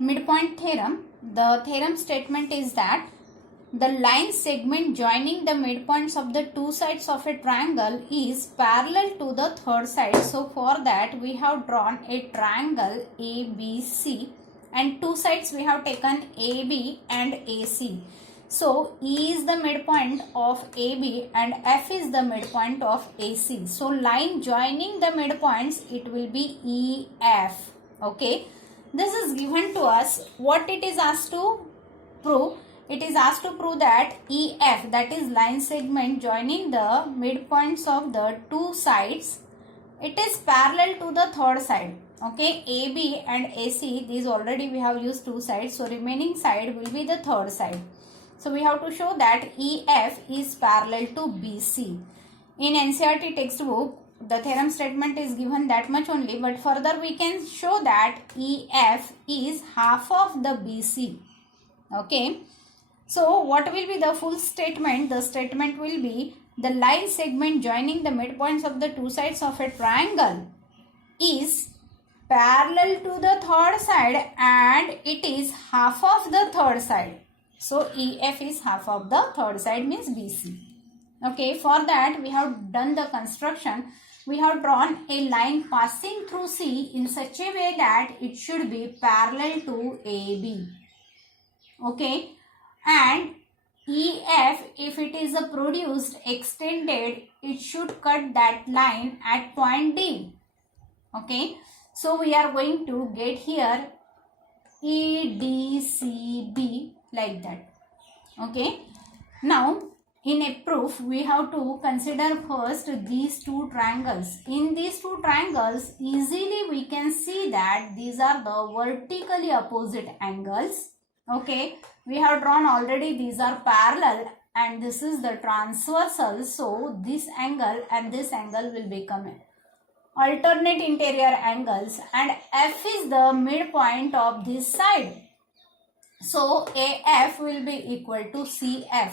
midpoint theorem. The theorem statement is that the line segment joining the midpoints of the two sides of a triangle is parallel to the third side. So for that we have drawn a triangle ABC and two sides we have taken AB and AC. So E is the midpoint of AB and F is the midpoint of AC. So line joining the midpoints, it will be EF. Okay. This is given to us. What it is asked to prove? It is asked to prove that EF, that is line segment joining the midpoints of the two sides, it is parallel to the third side. Okay, AB and AC, these already we have used two sides. So remaining side will be the third side. So we have to show that EF is parallel to BC. In NCERT textbook, the theorem statement is given that much only, but further we can show that EF is half of the BC. Okay. So what will be the full statement? The statement will be the line segment joining the midpoints of the two sides of a triangle is parallel to the third side and it is half of the third side. So EF is half of the third side, means BC. Okay, for that we have done the construction. We have drawn a line passing through C in such a way that it should be parallel to AB. Okay, and EF, if it is produced extended, it should cut that line at point D. Okay, so we are going to get here EDCB like that. Okay, now in a proof, we have to consider first these two triangles. In these two triangles, easily we can see that these are the vertically opposite angles. Okay, we have drawn already, these are parallel and this is the transversal. So this angle and this angle will become alternate interior angles and F is the midpoint of this side. So AF will be equal to CF.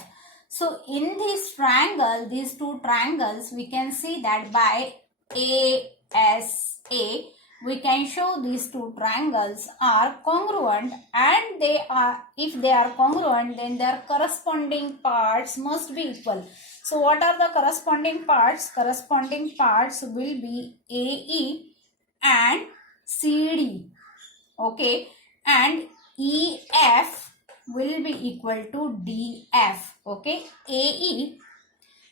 So in this triangle, these two triangles, we can see that by ASA, we can show these two triangles are congruent, and they are, if they are congruent, then their corresponding parts must be equal. So what are the corresponding parts? Corresponding parts will be AE and CD. Okay, and EF will be equal to DF. Okay, AE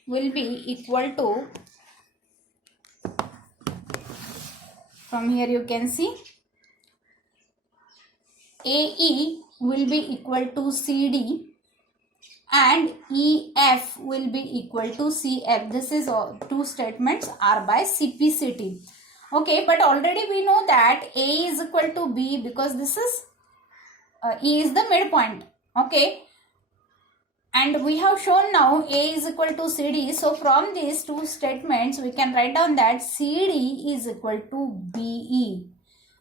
will be equal to, from here you can see, AE will be equal to CD and EF will be equal to CF. This is all two statements are by CPCT. Okay, but already we know that A is equal to B because this is E is the midpoint. Okay, and we have shown now A is equal to CD. So from these two statements we can write down that CD is equal to BE.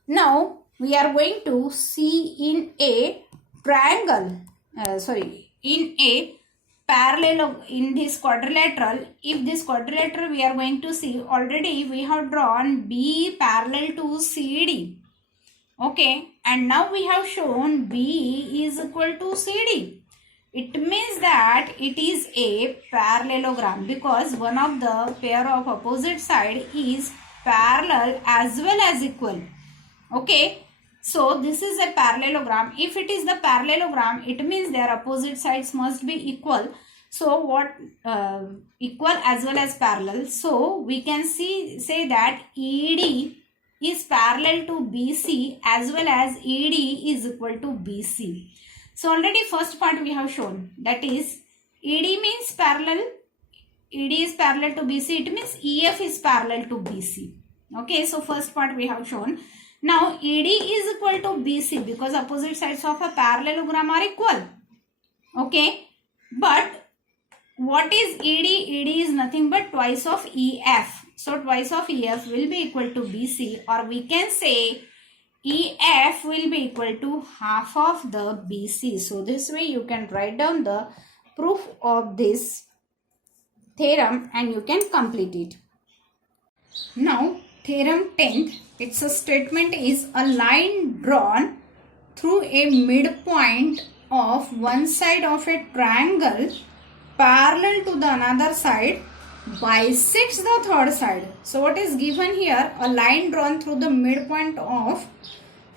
Now we are going to see in a triangle, in a parallel in this quadrilateral. If this quadrilateral we are going to see, already we have drawn B parallel to CD. Okay, and now we have shown B is equal to CD. It means that it is a parallelogram because one of the pair of opposite side is parallel as well as equal. Okay, so this is a parallelogram. If it is the parallelogram, it means their opposite sides must be equal. So what equal as well as parallel. So we can say that ED is parallel to BC as well as ED is equal to BC. So already first part we have shown, that is ED means parallel, ED is parallel to BC, it means EF is parallel to BC. Okay, so first part we have shown. Now ED is equal to BC because opposite sides of a parallelogram are equal. Okay, but what is ED? ED is nothing but twice of EF. So twice of EF will be equal to BC, or we can say EF will be equal to half of the BC. So this way you can write down the proof of this theorem and you can complete it. Now theorem 10th, its a statement is a line drawn through a midpoint of one side of a triangle parallel to the another side bisects the third side. So what is given here? A line drawn through the midpoint of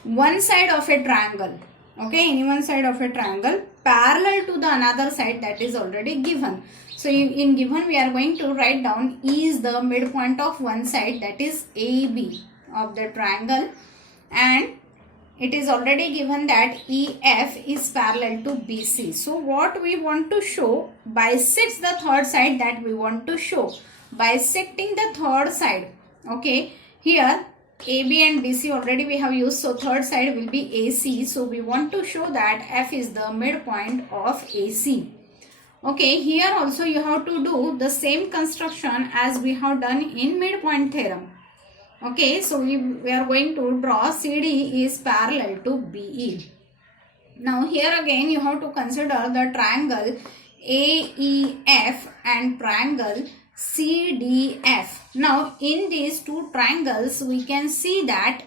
one side of a triangle. Okay, any one side of a triangle parallel to the another side, that is already given. So in given we are going to write down E is the midpoint of one side, that is AB of the triangle, and it is already given that EF is parallel to BC. So what we want to show, bisects the third side, that we want to show. Bisecting the third side. Okay, here AB and BC already we have used, so third side will be AC. So we want to show that F is the midpoint of AC. Okay, here also you have to do the same construction as we have done in midpoint theorem. Okay, so we are going to draw CD is parallel to BE. Now here again you have to consider the triangle AEF and triangle CDF. Now in these two triangles we can see that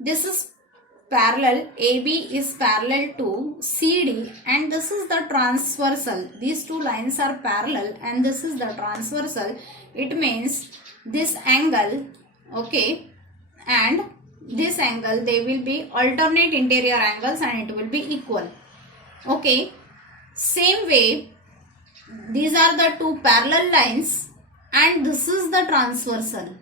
this is parallel, AB is parallel to CD, and this is the transversal. These two lines are parallel and this is the transversal. It means this angle, okay, and this angle, they will be alternate interior angles and it will be equal. Okay, same way these are the two parallel lines and this is the transversal.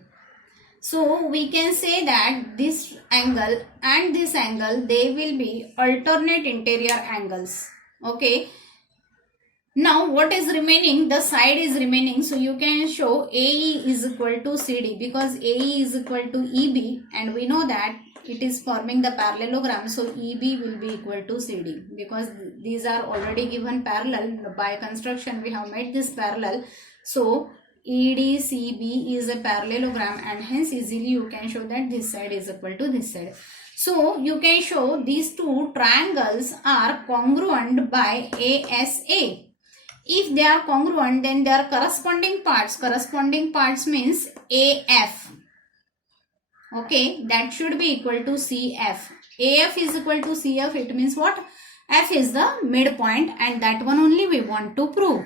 So we can say that this angle and this angle, they will be alternate interior angles. Okay. Now what is remaining? The side is remaining. So you can show AE is equal to CD, because AE is equal to EB, and we know that it is forming the parallelogram. So EB will be equal to CD, because these are already given parallel. By construction we have made this parallel. So EDCB is a parallelogram, and hence easily you can show that this side is equal to this side. So you can show these two triangles are congruent by ASA. If they are congruent, then their corresponding parts. Corresponding parts means AF. Okay, that should be equal to CF. AF is equal to CF. It means what? F is the midpoint, and that one only we want to prove.